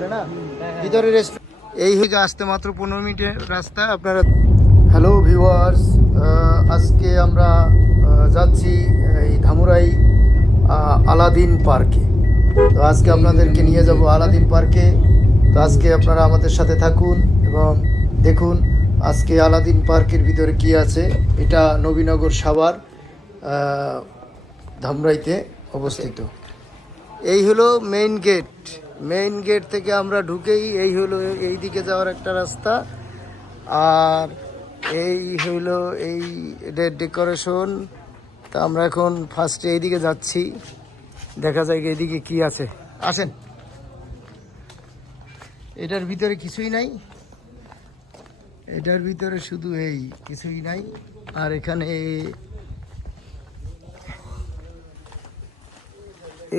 না ভিতরে রেস্টুরেন্ট এই হয়ে আসতে মাত্র 15 মিনিটের রাস্তা আপনারা। হ্যালো ভিউয়ার্স, আজকে আমরা যাচ্ছি এই ধামুরাই আলাদিন পার্কে। তো আজকে আপনাদেরকে নিয়ে যাব আলাদিন পার্কে। তো আজকে আপনারা আমাদের সাথে থাকুন এবং দেখুন আজকে আলাদিন পার্কের ভিতরে কি আছে। এটা নবীনগর সাভার ধামরাইতে অবস্থিত। এই হলো মেইন গেট। মেইন গেট থেকে আমরা ঢুকেই এই হলো এই দিকে যাওয়ার একটা রাস্তা। আর এই হলো এই ডেকোরেশন। তা আমরা এখন ফার্স্টে এইদিকে যাচ্ছি, দেখা যায় এইদিকে কি আছে। আসেন, এটার ভিতরে কিছুই নাই, এটার ভিতরে শুধু এই কিছুই নাই। আর এখানে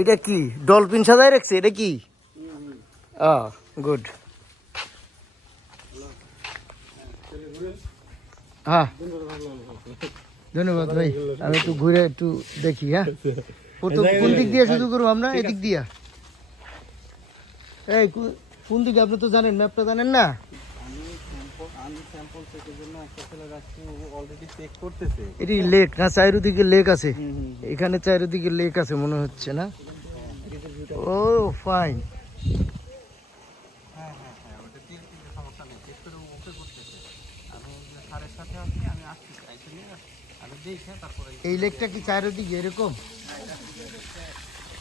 এটা কি ডলফিন সাজায় রাখছে, এটা কি? গুড। হ্যাঁ ধন্যবাদ ভাই, আমি একটু ঘুরে একটু দেখি। হ্যাঁ, কোন দিক দিয়ে শুরু করবো আমরা? এদিক দিয়া। এই কোন দিকে আপনি তো জানেন, ম্যাপটা জানেন না? এটি লেক না, চারিদিকে লেক আছে এখানে, চারিদিকে লেক আছে মনে হচ্ছে না? ও ফাইন। এই লেকটা কি চারিদিকে এরকম?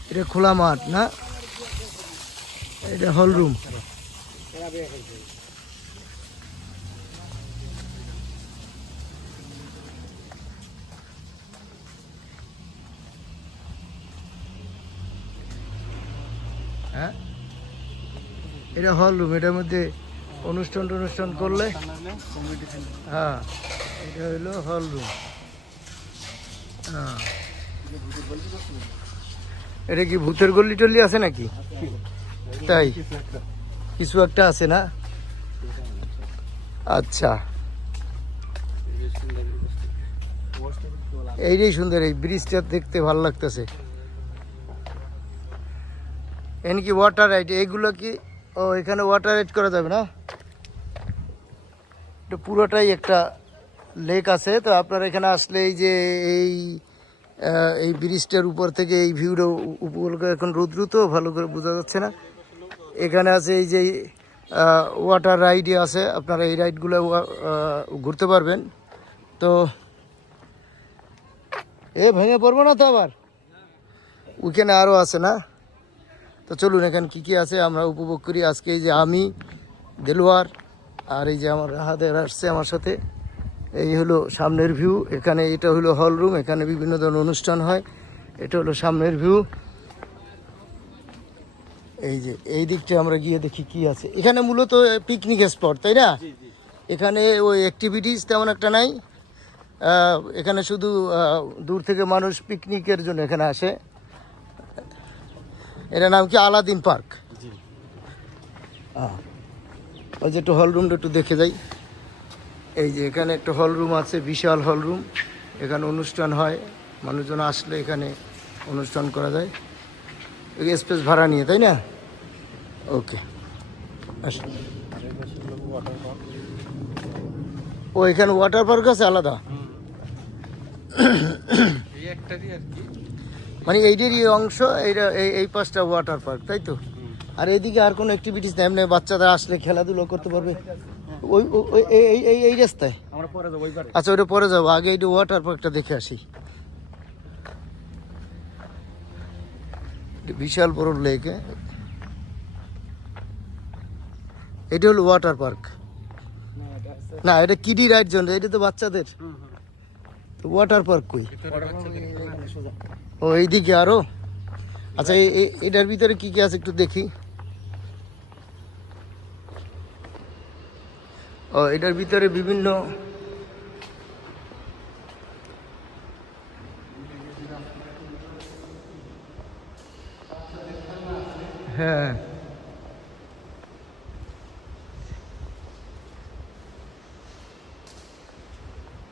এটা খোলা মাঠ না? এটা হল রুম। হ্যাঁ, এটা হল রুম। এটার মধ্যে অনুষ্ঠান করলে, হ্যাঁ এটা হইলো হল রুম। হ্যাঁ, এটা কি ভূতের গল্লি টল্লি আছে নাকি? তাই কিছু একটা আছে না? আচ্ছা, এইটাই সুন্দর। এই ব্রিজটা দেখতে ভালো লাগতেছে। এখানে কি ওয়াটার রাইড? এইগুলো কি? ও, এখানে ওয়াটার রাইড করা যাবে না? এটা পুরোটাই একটা লেক আছে। তো আপনারা এখানে আসলে এই যে এই ব্রিজটার উপর থেকে এই ভিউটা উপকূল। এখন রৌদ্র তো ভালো করে বোঝা যাচ্ছে না। এখানে আছে এই যে ওয়াটার রাইডই আছে, আপনারা এই রাইডগুলো ঘুরতে পারবেন। তো ভেঙে পড়বো না তো আবার? ওইখানে আরও আছে না? তো চলুন এখানে কি কি আছে আমরা উপভোগ করি আজকে। এই যে আমি দেলোয়ার আর এই যে আমার হাতের আসছে আমার সাথে। এই হলো সামনের ভিউ। এখানে এটা হলো হল রুম, এখানে বিভিন্ন ধরনের অনুষ্ঠান হয়। এটা হলো সামনের ভিউ। এই যে এই দিকটা আমরা গিয়ে দেখি কি আছে। এখানে মূলত পিকনিক স্পট, তাই না? এখানে ওই অ্যাক্টিভিটিস তেমন একটা নাই। এখানে শুধু দূর থেকে মানুষ পিকনিকের জন্য এখানে আসে। এটার নাম কি আলাদিন পার্ক। ওই যে একটু হল রুমটা একটু দেখে যাই। এই যে এখানে একটা হল রুম আছে, বিশাল হল রুম। এখানে অনুষ্ঠান হয়, মানুষজন আসলে এখানে অনুষ্ঠান করা যায়। স্পেস ভাড়া নিয়ে, তাই না? ওকে, আসুন। ও, এখানে ওয়াটার পার্ক আছে আলাদা? মানে এইটারই অংশ, এইটা এই পাঁচটা ওয়াটার পার্ক, তাই তো? আর এদিকে আর কোনো অ্যাক্টিভিটিস নেই? এমনি বাচ্চারা আসলে খেলাধুলো করতে পারবে ওই এই রাস্তায়? আচ্ছা, ওইটা পরে যাবো, আগে এইটা ওয়াটার পার্কটা দেখে আসি। বিশাল বড় লেক। এটা হলো ওয়াটার পার্ক না? এটা কিডি রাইড জন্য, এটা তো বাচ্চাদের। ওয়াটার পার্ক কই? ও, এইদিকে আরো। আচ্ছা, এটার ভিতরে কি কি আছে একটু দেখি। ও, এটার ভিতরে বিভিন্ন হ্যাঁ,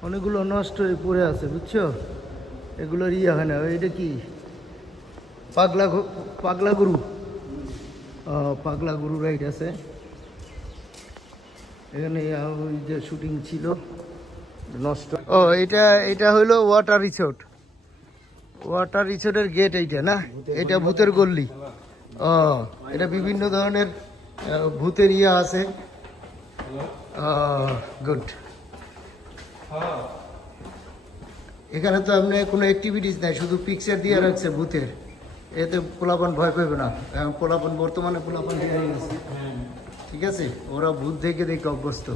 অনেকগুলো নষ্ট হয়ে পড়ে আছে, বুঝছো? এগুলোর ইয়ে হয় না। এটা কি পাগলা গরু? পাগলা গরু রাইড আছে এখানে। ওই যে শুটিং ছিল নষ্ট। ও এটা এটা হলো ওয়াটার রিসোর্ট। ওয়াটার রিসোর্টের গেট এইটা না, এটা ভূতের গল্লি। ও এটা বিভিন্ন ধরনের ভূতের ইয়ে আছে। গুড। এখানে তো আপনি কোনো অ্যাক্টিভিটিস নাই, শুধু পিকচার দিয়ে রাখছে ভূতের। এতে পোলাপান ভয় পাবে না, পোলাপান বর্তমানে পোলাপান দিয়ে গেছে, ঠিক আছে? ওরা ভূত দেখে দেখে অভ্যস্ত।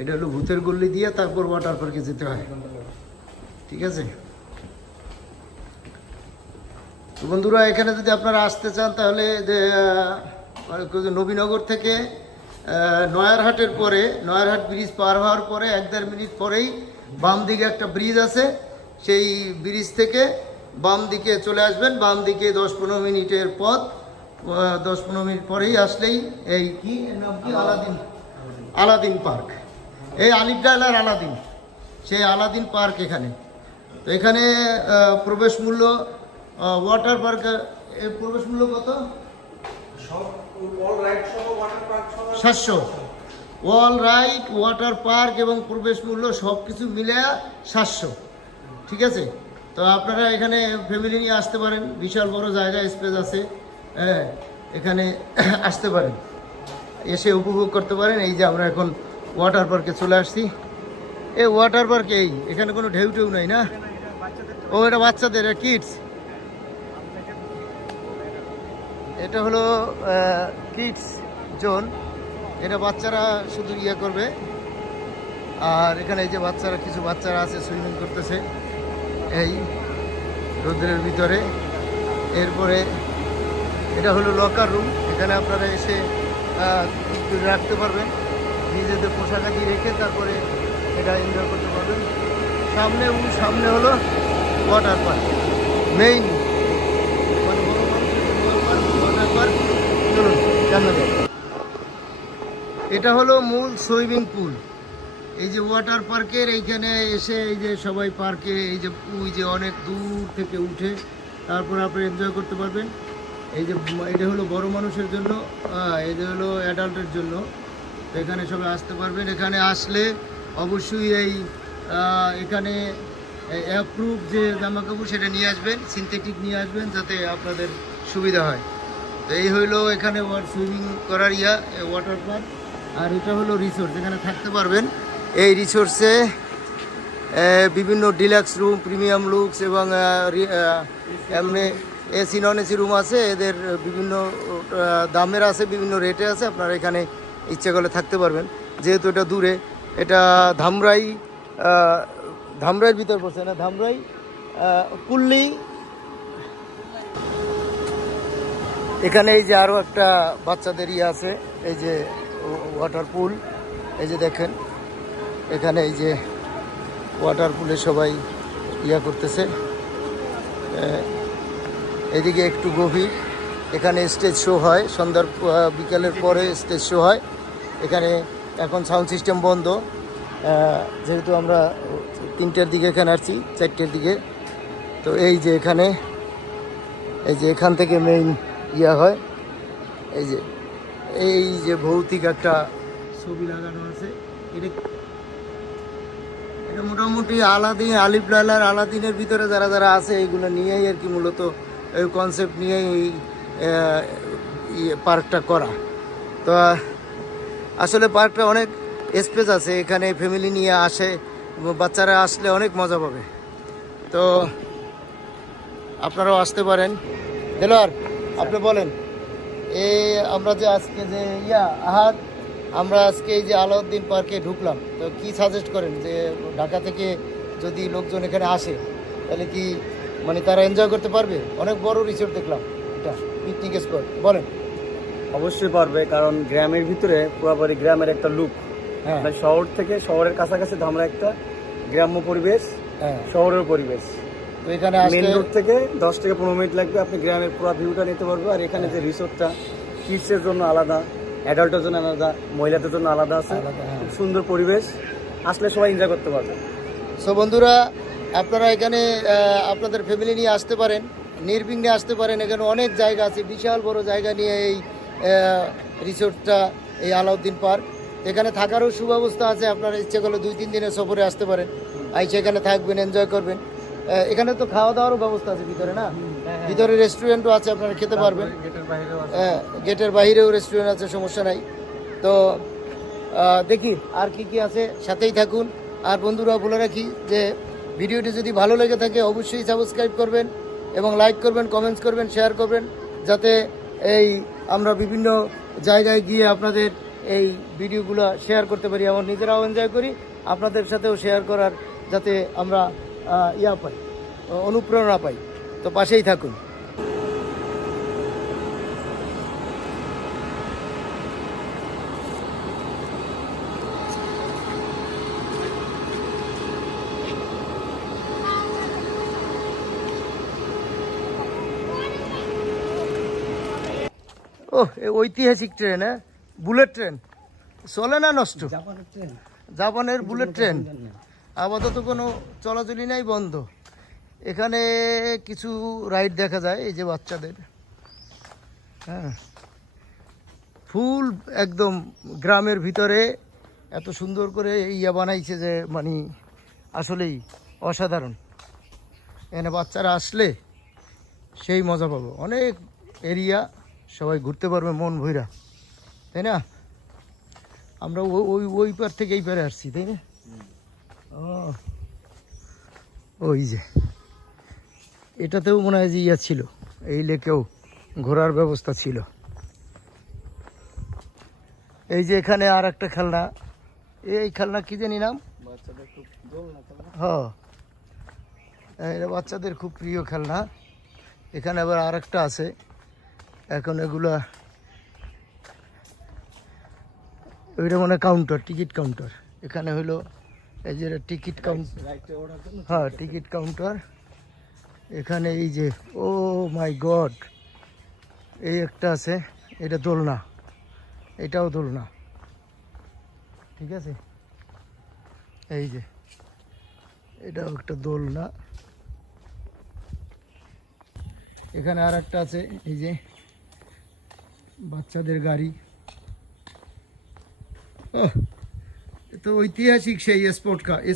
এটা হলো ভূতের গল্লি দিয়ে তারপর ওয়াটার পার্কে যেতে হয়, ঠিক আছে? তো বন্ধুরা, এখানে যদি আপনারা আসতে চান তাহলে নবীনগর থেকে নয়ারহাটের পরে, নয়ারহাট ব্রিজ পার হওয়ার পরে 1-1.5 মিনিট পরেই বাম দিকে একটা ব্রিজ আছে। সেই ব্রিজ থেকে বাম দিকে চলে আসবেন। বাম দিকে 10-15 মিনিটের পথ, 10-15 মিনিট পরেই আসলেই এই কি নাম কি, আলাদিন পার্ক। এই আলিফ ডায়লার আলাদিন, সেই আলাদিন পার্ক এখানে। তো এখানে প্রবেশ মূল্য, ওয়াটার পার্কের প্রবেশ মূল্য কত? 700। অল রাইড, ওয়াটার পার্ক এবং প্রবেশ মূল্য সব কিছু মিলে 700, ঠিক আছে? তো আপনারা এখানে ফ্যামিলি নিয়ে আসতে পারেন, বিশাল বড় জায়গা, স্পেস আছে। হ্যাঁ, এখানে আসতে পারেন, এসে উপভোগ করতে পারেন। এই যে আমরা এখন ওয়াটার পার্কে চলে আসছি। এই ওয়াটার পার্কে এখানে কোনো ঢেউ টেউ নাই না? ও এটা বাচ্চাদের, কিডস। এটা হলো কিডস জোন, এটা বাচ্চারা শুধু ইয়ে করবে। আর এখানে এই যে বাচ্চারা, কিছু বাচ্চারা আছে সুইমিং করতেছে এই রোদ্রের ভিতরে। এরপরে এটা হলো লকার রুম, এখানে আপনারা এসে রাখতে পারবেন, নিজেদের পোশাকাদি রেখে তারপরে এটা এনজয় করতে পারবেন। সামনে হলো water park, main water park. চলুন সামনে যাই। এটা হলো মূল সুইমিং পুল। এই যে ওয়াটার পার্কের এইখানে এসে এই যে সবাই পার্কে এই যে ওই যে অনেক দূর থেকে উঠে তারপর আপনি এনজয় করতে পারবেন। এই যে এটা হলো বড় মানুষের জন্য, এটা হলো অ্যাডাল্টের জন্য। তো এখানে সবাই আসতে পারবেন। এখানে আসলে অবশ্যই এখানে অ্যাপ্রুভ যে জামাকাপড় সেটা নিয়ে আসবেন, সিনথেটিক নিয়ে আসবেন, যাতে আপনাদের সুবিধা হয়। তো এই হইলো এখানে সুইমিং করার ওয়াটার পার্ক। আর এটা হলো রিসোর্ট, যেখানে থাকতে পারবেন। এই রিসোর্টসে বিভিন্ন ডিলাক্স রুম, প্রিমিয়াম লুকস এবং এমনি এসি নন এসি রুম আছে। এদের বিভিন্ন দামের আছে, বিভিন্ন রেটে আছে। আপনারা এখানে ইচ্ছে করলে থাকতে পারবেন। যেহেতু এটা দূরে, এটা ধামরাইয়ের ভিতর পড়ছে না, ধামরাই কুল্লি। এখানে এই যে আরও একটা বাচ্চাদের আছে, এই যে ওয়াটার পুল। এই যে দেখেন এখানে এই যে ওয়াটার পুলে সবাই করতেছে। এদিকে একটু গভীর, এখানে স্টেজ শো হয় সন্ধ্যার বিকালের পরে স্টেজ শো হয় এখানে। এখন সাউন্ড সিস্টেম বন্ধ, যেহেতু আমরা 3টার দিকে এখানে আসছি, 4টার দিকে। তো এই যে এখানে, এই যে এখান থেকে মেইন হয়। এই যে ভৌতিক একটা ছবি লাগানো আছে। এটা মোটামুটি আলিফ লায়লার আলাদিনের ভিতরে যারা যারা আছে এইগুলো নিয়েই আর কি, মূলত এই কনসেপ্ট নিয়েই পার্কটা করা। তো আসলে পার্কটা অনেক স্পেস আছে, এখানে ফ্যামিলি নিয়ে আসে, বাচ্চারা আসলে অনেক মজা পাবে। তো আপনারাও আসতে পারেন। দেলোয়ার, আপনি বলেন, আমরা যে আজকে যে আহাদ, আমরা আজকে এই যে আলাউদ্দিন পার্কে ঢুকলাম, তো কি সাজেস্ট করেন যে ঢাকা থেকে যদি লোকজন এখানে আসে তাহলে কি মানে তারা এনজয় করতে পারবে? অনেক বড় রিসোর্ট দেখলাম, এটা পিকনিক স্পট। বলেন। অবশ্যই পারবে, কারণ গ্রামের ভিতরে পুরোপুরি গ্রামের একটা লুক। হ্যাঁ, শহর থেকে, শহরের কাছাকাছি ধামরা একটা গ্রাম্য পরিবেশ, শহরের পরিবেশ। তো এখানে মেন রোড থেকে 10 থেকে 15 মিনিট লাগবে, আপনি গ্রামের পুরো ভিউটা নিতে পারবে। আর এখানে যে রিসোর্টটা, কিডসের জন্য আলাদা, অ্যাডাল্টের জন্য আলাদা, মহিলাদের জন্য আলাদা আছে। খুব সুন্দর পরিবেশ, আসলে সবাই এনজয় করতে পারবে। সো বন্ধুরা, আপনারা এখানে আপনাদের ফ্যামিলি নিয়ে আসতে পারেন, নির্বিঘ্নে আসতে পারেন। এখানে অনেক জায়গা আছে, বিশাল বড় জায়গা নিয়ে এই রিসোর্টটা এই আলাউদ্দিন পার্ক। এখানে থাকারও সুব্যবস্থা আছে, আপনারা ইচ্ছে করলে 2-3 দিনের সফরে আসতে পারেন, সেখানে থাকবেন, এনজয় করবেন। এখানে তো খাওয়া দাওয়ারও ব্যবস্থা আছে ভিতরে, না ভিতরে রেস্টুরেন্টও আছে, আপনারা খেতে পারবেন। গেটের বাইরেও রেস্টুরেন্ট আছে, সমস্যা নাই। তো দেখি আর কি কি আছে, সাথেই থাকুন। আর বন্ধুরা বলে রাখি যে ভিডিওটি যদি ভালো লেগে থাকে অবশ্যই সাবস্ক্রাইব করবেন এবং লাইক করবেন, কমেন্টস করবেন, শেয়ার করবেন, যাতে এই আমরা বিভিন্ন জায়গায় গিয়ে আপনাদের এই ভিডিওগুলো শেয়ার করতে পারি, এবং নিজেরাও এনজয় করি, আপনাদের সাথেও শেয়ার করার যাতে আমরা পাই, অনুপ্রেরণা পাই। তো পাশেই থাকুন। ও ঐতিহাসিক ট্রেন, হ্যাঁ, বুলেট ট্রেন চলে না, নষ্ট। জাপানের বুলেট ট্রেন আপাতত কোনো চলাচলই নাই, বন্ধ। এখানে কিছু রাইড দেখা যায়, এই যে বাচ্চাদের, হ্যাঁ, ফুল একদম গ্রামের ভিতরে এত সুন্দর করে বানাইছে যে মানে আসলেই অসাধারণ। এখানে বাচ্চারা আসলে সেই মজা পাবো, অনেক এরিয়া, সবাই ঘুরতে পারবে মন ভইরা, তাই না? আমরা ওই পার থেকে এই পারে আসছি, তাই না? ওই যে এটাতেও মনে হয় যে ছিল, এই লেকেও ঘোরার ব্যবস্থা ছিল। এই যে এখানে আর একটা খেলনা, এই খেলনা কি জানি নাম, হ্যাঁ, এটা বাচ্চাদের খুব প্রিয় খেলনা। এখানে আবার আর একটা আছে, এখন এগুলা ওইটা মনে কাউন্টার, টিকিট কাউন্টার। এখানে হলো এই যে টিকিট কাউন্টার, হ্যাঁ, টিকিট কাউন্টার। এখানে এই যে, ও মাই গড, এই একটা আছে, এটা দোলনা, এটাও দোলনা, ঠিক আছে। এই যে এটাও একটা দোলনা। এখানে আর একটা আছে, এই যে বাচ্চাদের গাড়ি। তো ঐতিহাসিক সেই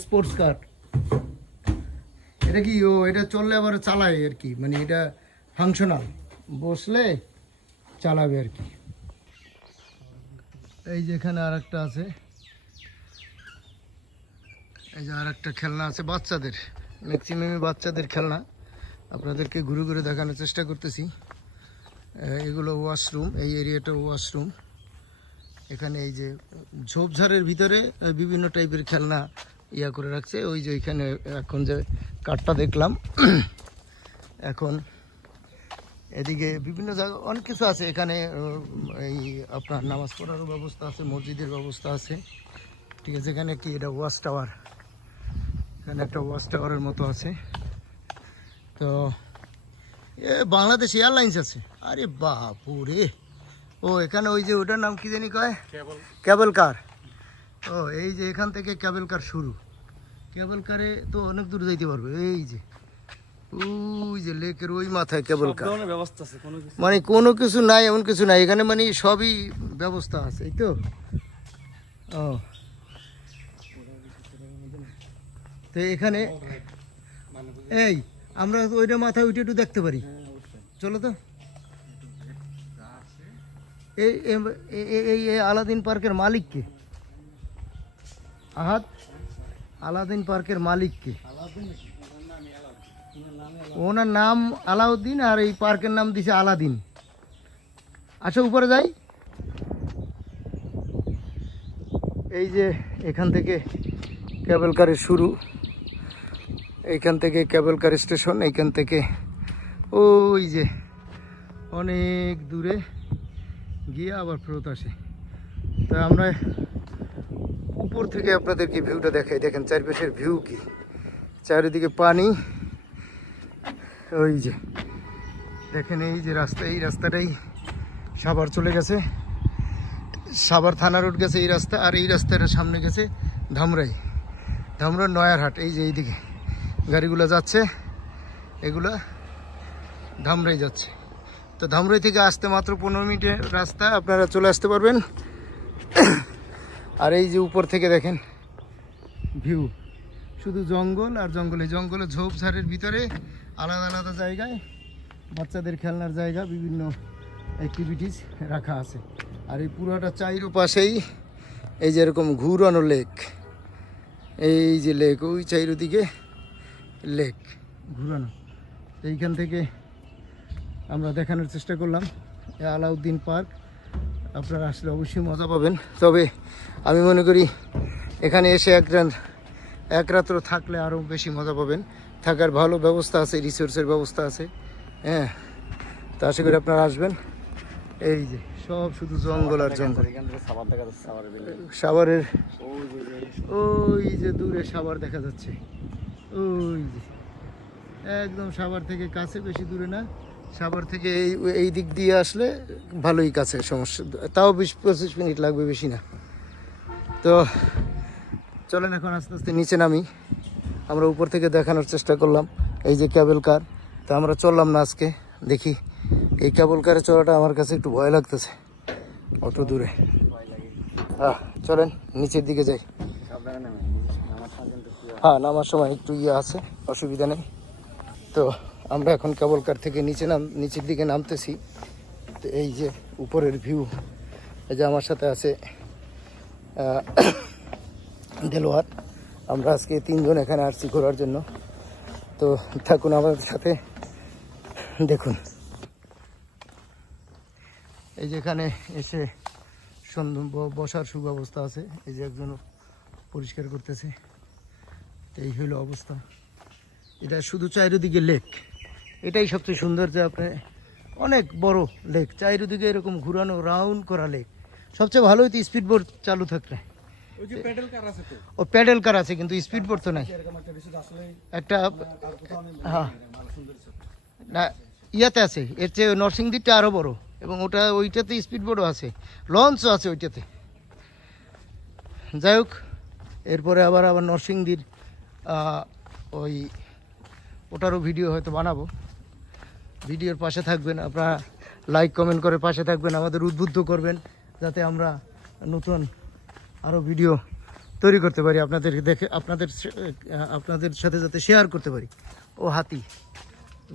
স্পোর্টস কার। এটা কি এটা চললে আবার চালায় আর কি, মানে এটা ফাংশনাল, বসলে চালাবে আর কি। এই যে এখানে আর একটা আছে, এই যে আর একটা খেলনা আছে বাচ্চাদের, ম্যাক্সিমামই বাচ্চাদের খেলনা। আপনাদেরকে ঘুরে ঘুরে দেখানোর চেষ্টা করতেছি। এগুলো ওয়াশরুম, এই এরিয়াটা ওয়াশরুম। এখানে এই যে ঝোপঝাড়ের ভিতরে বিভিন্ন টাইপের খেলনা করে রাখছে। ওই যে ওইখানে এখন যে কাঠটা দেখলাম, এখন এদিকে বিভিন্ন জায়গা অনেক কিছু আছে। এখানে এই আপনার নামাজ পড়ারও ব্যবস্থা আছে, মসজিদের ব্যবস্থা আছে, ঠিক আছে। এখানে কি এটা ওয়াচ টাওয়ার, এখানে একটা ওয়াচ টাওয়ারের মতো আছে। তো বাংলাদেশ এয়ারলাইন্স আছে, আরে বাপুরে। ও এখানে ওই যে ওটার নাম কি জানি কয়, কেবল কার। ও এই যে এখান থেকে কেবল কার শুরু, কেবল কারে তো অনেক দূর যাইতে পারবে। এই যে ওই যে লেকের ওই মাথায় কেবল কার, মানে কোনো কিছু নাই, এমন কিছু নাই এখানে, মানে সবই ব্যবস্থা আছে, এই তো। ও তো এখানে এই আমরা ওইটা মাথায় উঠে একটু দেখতে পারি, চলো তো। এই এই আলাদিন পার্কের মালিক কে? আহাদ, আলাদিন পার্কের মালিক কে? ওনার নাম আলাউদ্দিন, আর এই পার্কের নাম দিছে আলাদিন। আচ্ছা উপরে যাই। এই যে এখান থেকে কেবল কারের শুরু, এইখান থেকে কেবল কার স্টেশন, এইখান থেকে ওই যে অনেক দূরে গিয়ে আবার ফেরত আসে। তা আমরা উপর থেকে আপনাদেরকে ভিউটা দেখাই, দেখেন চারপাশের ভিউ কি, চারিদিকে পানি। ওই যে দেখেন এই যে রাস্তা, এই রাস্তাটাই সাভার চলে গেছে, সাভার থানা রোড গেছে এই রাস্তা, আর এই রাস্তাটা সামনে গেছে ধামরাই, ধামরাই নয়ারহাট। এই যে এইদিকে গাড়িগুলো যাচ্ছে, এগুলা ধামরাই যাচ্ছে। তো ধামরাই থেকে আসতে মাত্র 15 মিনিটের রাস্তা, আপনারা চলে আসতে পারবেন। আর এই যে উপর থেকে দেখেন ভিউ, শুধু জঙ্গল আর জঙ্গলে জঙ্গলে, ঝোপঝাড়ের ভিতরে আলাদা আলাদা জায়গায় বাচ্চাদের খেলনার জায়গা, বিভিন্ন অ্যাক্টিভিটিস রাখা আছে। আর এই পুরোটা চাইরো পাশেই এই যে এরকম ঘুরানো লেক, এই যে লেক, ওই চাইরোদিকে লেক ঘুরানো। তো এইখান থেকে আমরা দেখানোর চেষ্টা করলাম আলাউদ্দিন পার্ক। আপনারা আসলে অবশ্যই মজা পাবেন। তবে আমি মনে করি এখানে এসে এক রাত্র থাকলে আরও বেশি মজা পাবেন। থাকার ভালো ব্যবস্থা আছে, রিসোর্সের ব্যবস্থা আছে। হ্যাঁ, তো আশা করি আপনারা আসবেন। এই যে সব শুধু জঙ্গল আর জঙ্গল। সাভারের ওই যে দূরে সাভার দেখা যাচ্ছে, ওই যে একদম সাভার থেকে কাছে, বেশি দূরে না। সাভার থেকে এই দিক দিয়ে আসলে ভালোই কাছে, সমস্যা তাও 20-25 মিনিট লাগবে, বেশি না। তো চলেন এখন আস্তে আস্তে নিচে নামি। আমরা উপর থেকে দেখানোর চেষ্টা করলাম এই যে কেবল কার। তো আমরা চললাম না আজকে, দেখি এই কেবল কারে চলাটা আমার কাছে একটু ভয় লাগতেছে, অত দূরে। হ্যাঁ চলেন নিচের দিকে যাই। হ্যাঁ, নামার সময় একটু আছে, অসুবিধা নেই। তো আমরা এখন কেবল কার থেকে নিচের দিকে নামতেছি। তো এই যে উপরের ভিউ, এই যে আমার সাথে আছে দেলোয়ার। আমরা আজকে 3 জন এখানে আসছি ঘোরার জন্য। তো থাকুন আমাদের সাথে, দেখুন এই যে এখানে এসে সুন্দর বসার সুব্যবস্থা আছে। এই যে একজন পরিষ্কার করতেছে। তো এই হলো অবস্থা। এটা শুধু চারিদিকে লেক, এটাই সবচেয়ে সুন্দর, যে আপনি অনেক বড় লেক, চারিদিকে এরকম ঘুরানো রাউন্ড করা লেক। সবচেয়ে ভালো হইতো স্পিড বোট চালু থাকলে। ও প্যাডেল কার আছে, কিন্তু স্পিড বোট তো নাই একটা। হ্যাঁ না, ইয়াতে আছে, এর চেয়ে নরসিংদীটা আরো বড়, এবং ওইটাতে স্পিড বোটও আছে, লঞ্চও আছে ওইটাতে। যাই হোক, এরপরে আবার নরসিংদীর ওই ওটারও ভিডিও হয়তো বানাবো। ভিডিওর পাশে থাকবেন আপনারা, লাইক কমেন্ট করে পাশে থাকবেন, আমাদের উদ্বুদ্ধ করবেন যাতে আমরা নতুন আরও ভিডিও তৈরি করতে পারি, আপনাদের দেখে আপনাদের সাথে যাতে শেয়ার করতে পারি। ও হাতি,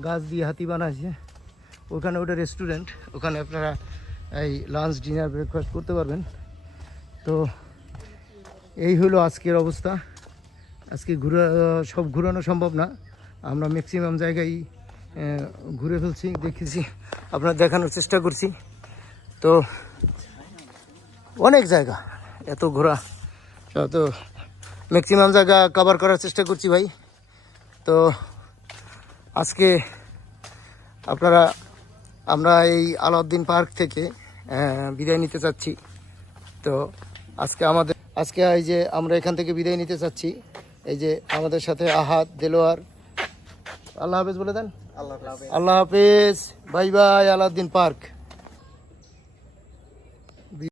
গাছ দিয়ে হাতি বানাইছে ওখানে, ওটা রেস্টুরেন্ট, ওখানে আপনারা এই লাঞ্চ ডিনার ব্রেকফাস্ট করতে পারবেন। তো এই হলো আজকের অবস্থা। আজকে সব ঘোরানো সম্ভব না, আমরা ম্যাক্সিমাম জায়গায় ঘুরে ফেলছি, দেখেছি, আপনার দেখানোর চেষ্টা করছি। তো অনেক জায়গা, এত ঘোরা, তো ম্যাক্সিমাম জায়গা কভার করার চেষ্টা করছি ভাই। তো আজকে আমরা এই আলাউদ্দিন পার্ক থেকে বিদায় নিতে চাচ্ছি। তো আজকে এই যে আমরা এখান থেকে বিদায় নিতে চাচ্ছি। এই যে আমাদের সাথে আহাদ, দেলোয়ার, আল্লাহ হাফেজ বলে দেন। আল্লাহ হাফেজ, বাই বাই আলাউদ্দিন পার্ক।